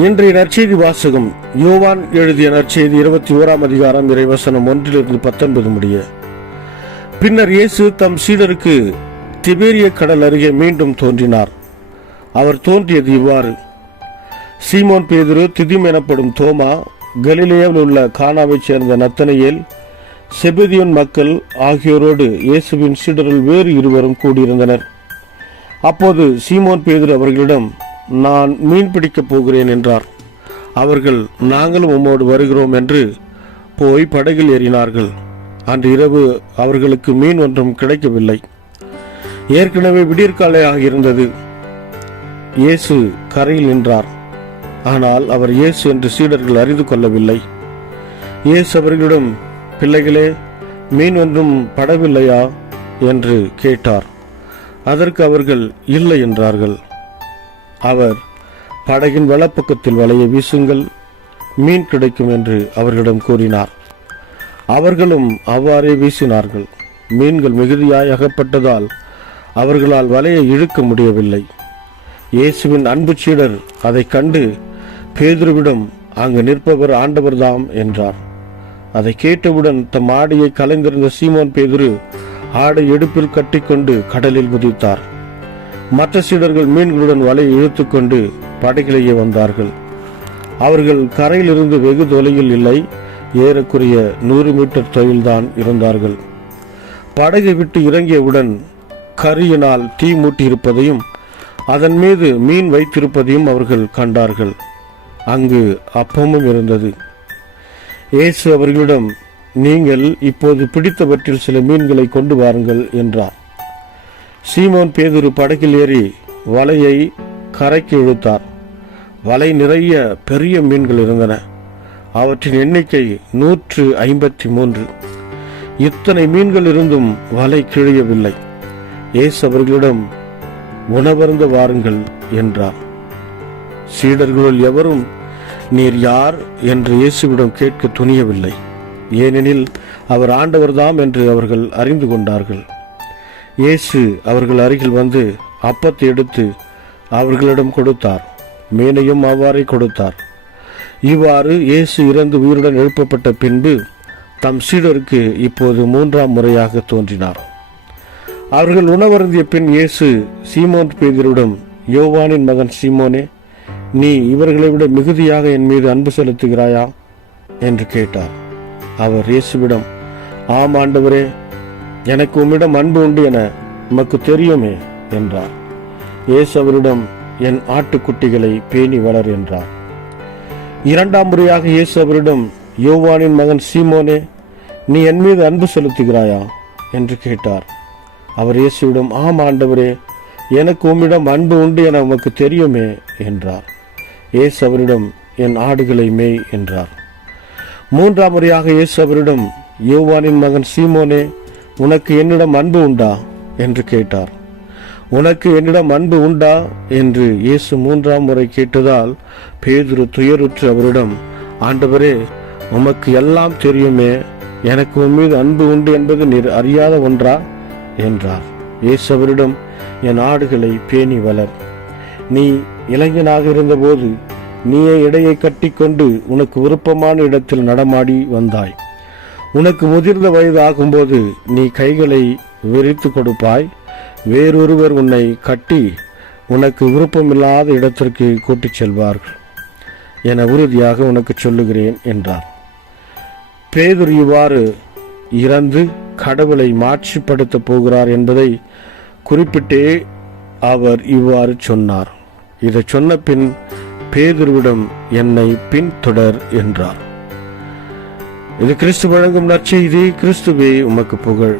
இன்றைய நற்செய்தி வாசகம் யோவான் எழுதிய நற்செய்தி 21 அதிகாரம் இறைவசனம் 1-19 முடிய. பின்னர் இயேசு தம் சீடருக்கு திபேரிய கடல் அருகே மீண்டும் தோன்றினார். அவர் தோன்றியது இவ்வாறு: சீமோன் பேதுரு, திதிம் எனப்படும் தோமா, கலிலேயாவில் உள்ள கானாவைச் சேர்ந்த நத்தனியேல், செபெதியோன் மக்கள் ஆகியோரோடு இயேசுவின் சீடரில் வேறு இருவரும் கூடியிருந்தனர். அப்போது சீமோன் பேதுரு அவர்களிடம், நான் மீன் பிடிக்கப் போகிறேன் என்றார். அவர்கள், நாங்களும் உம்மோடு வருகிறோம் என்று போய் படகில் ஏறினார்கள். அன்று இரவு அவர்களுக்கு மீன் ஒன்றும் கிடைக்கவில்லை. ஏற்கனவே விடியற்காலை ஆகியிருந்தது. இயேசு கரையில் நின்றார். ஆனால் அவர் இயேசு என்று சீடர்கள் அறிந்து கொள்ளவில்லை. இயேசு அவர்களிடம், பிள்ளைகளே, மீன் ஒன்றும் படவில்லையா என்று கேட்டார். அதற்கு அவர்கள் இல்லை என்றார்கள். அவர், படகின் வலப்பக்கத்தில் வலையை வீசுங்கள், மீன் கிடைக்கும் என்று அவர்களிடம் கூறினார். அவர்களும் அவ்வாறே வீசினார்கள். மீன்கள் மிகுதியாய் அகப்பட்டதால் அவர்களால் வலையை இழுக்க முடியவில்லை. இயேசுவின் அன்பு சீடர் அதை கண்டு பேதுருவிடம், அங்கு நிற்பவர் ஆண்டவர்தாம் என்றார். அதை கேட்டவுடன் தம் ஆடையை கலைந்திருந்த சீமோன் பேதுரு ஆடை இடுப்பில் கட்டிக்கொண்டு கடலில் குதித்தார். மற்ற சீடர்கள் மீன்களுடன் வலையை இழுத்துக்கொண்டு படகிலேயே வந்தார்கள். அவர்கள் கரையிலிருந்து வெகு தொலையில் இல்லை, ஏறக்குறைய 100 மீட்டர் தொலைவில்தான் இருந்தார்கள். படகை விட்டு இறங்கியவுடன் கரியினால் தீ மூட்டியிருப்பதையும் அதன் மீது மீன் வைத்திருப்பதையும் அவர்கள் கண்டார்கள். அங்கு அப்பமும் இருந்தது. இயேசு அவர்களிடம், நீங்கள் இப்போது பிடித்தவற்றில் சில மீன்களை கொண்டு வாருங்கள் என்றார். சீமோன் பேதுரு படகில் ஏறி வலையை கரைக்கு இழுத்தார். வலை நிறைய பெரிய மீன்கள் இருந்தன. அவற்றின் எண்ணிக்கை 153. இத்தனை மீன்கள் இருந்தும் வலை கிழியவில்லை. இயேசு அவர்களிடம், உணவருந்த வாருங்கள் என்றார். சீடர்களுள் எவரும் நீர் யார் என்று இயேசுவிடம் கேட்க துணியவில்லை. ஏனெனில் அவர் ஆண்டவர்தாம் என்று அவர்கள் அறிந்து கொண்டார்கள். இயேசு அவர்கள் அருகில் வந்து அப்பத்தை எடுத்து அவர்களிடம் கொடுத்தார். மீனையும் அவ்வாறே கொடுத்தார். இவ்வாறு இயேசு இறந்து உயிருடன் எழுப்பப்பட்ட பின்பு தம் சீடருக்கு இப்போது 3ஆம் முறையாக தோன்றினார். அவர்கள் உணவருந்திய பின் இயேசு சீமோன் பேதுருவிடம், யோவானின் மகன் சீமோனே, நீ இவர்களை விட மிகுதியாக என் மீது அன்பு செலுத்துகிறாயா என்று கேட்டார். அவர் இயேசுவிடம், ஆம் ஆண்டவரே, எனக்கு உம்மிடம் அன்பு உண்டு என உமக்கு தெரியுமே என்றார். இயேசு அவரிடம், என் ஆட்டுக்குட்டிகளை பேணி வளர் என்றார். 2ஆம் முறையாக இயேசு அவரிடம், யோவானின் மகன் சீமோனே, நீ என் மீது அன்பு செலுத்துகிறாயா என்று கேட்டார். அவர் இயேசுவிடம், ஆம் ஆண்டவரே, எனக்கு உம்மிடம் அன்பு உண்டு என உமக்கு தெரியுமே என்றார். இயேசு அவரிடம், என் ஆடுகளை மேய் என்றார். 3ஆம் முறையாக இயேசு அவரிடம், யோவானின் மகன் சீமோனே, உனக்கு என்னிடம் அன்பு உண்டா என்று கேட்டார். உனக்கு என்னிடம் அன்பு உண்டா என்று இயேசு 3ஆம் முறை கேட்டதால் பேதுரு துயருற்று அவரிடம், ஆண்டவரே, உமக்கு எல்லாம் தெரியுமே, எனக்கு உம்மீது அன்பு உண்டு என்பது நீர் அறியாத ஒன்றா என்றார். இயேசு அவரிடம், என் ஆடுகளை பேணி வளர். நீ இளைஞனாக இருந்தபோது நீயே இடையை கட்டிக்கொண்டு உனக்கு விருப்பமான இடத்தில் நடமாடி வந்தாய். உனக்கு முதிர்ந்த வயது ஆகும்போது நீ கைகளை விரித்து கொடுப்பாய். வேறொருவர் உன்னை கட்டி உனக்கு விருப்பமில்லாத இடத்திற்கு கூட்டிச் செல்வார்கள் என உறுதியாக உனக்கு சொல்லுகிறேன் என்றார். பேதுரு இவ்வாறு இறந்து கடவுளை மாட்சிப்படுத்த போகிறார் என்பதை குறிப்பிட்டே அவர் இவ்வாறு சொன்னார். இதை சொன்ன பின் பேதுருவிடம், என்னை பின்தொடர் என்றார். இது கிறிஸ்து வழங்கும் நற்செய்தி. கிறிஸ்துவே உமக்கு புகழ்.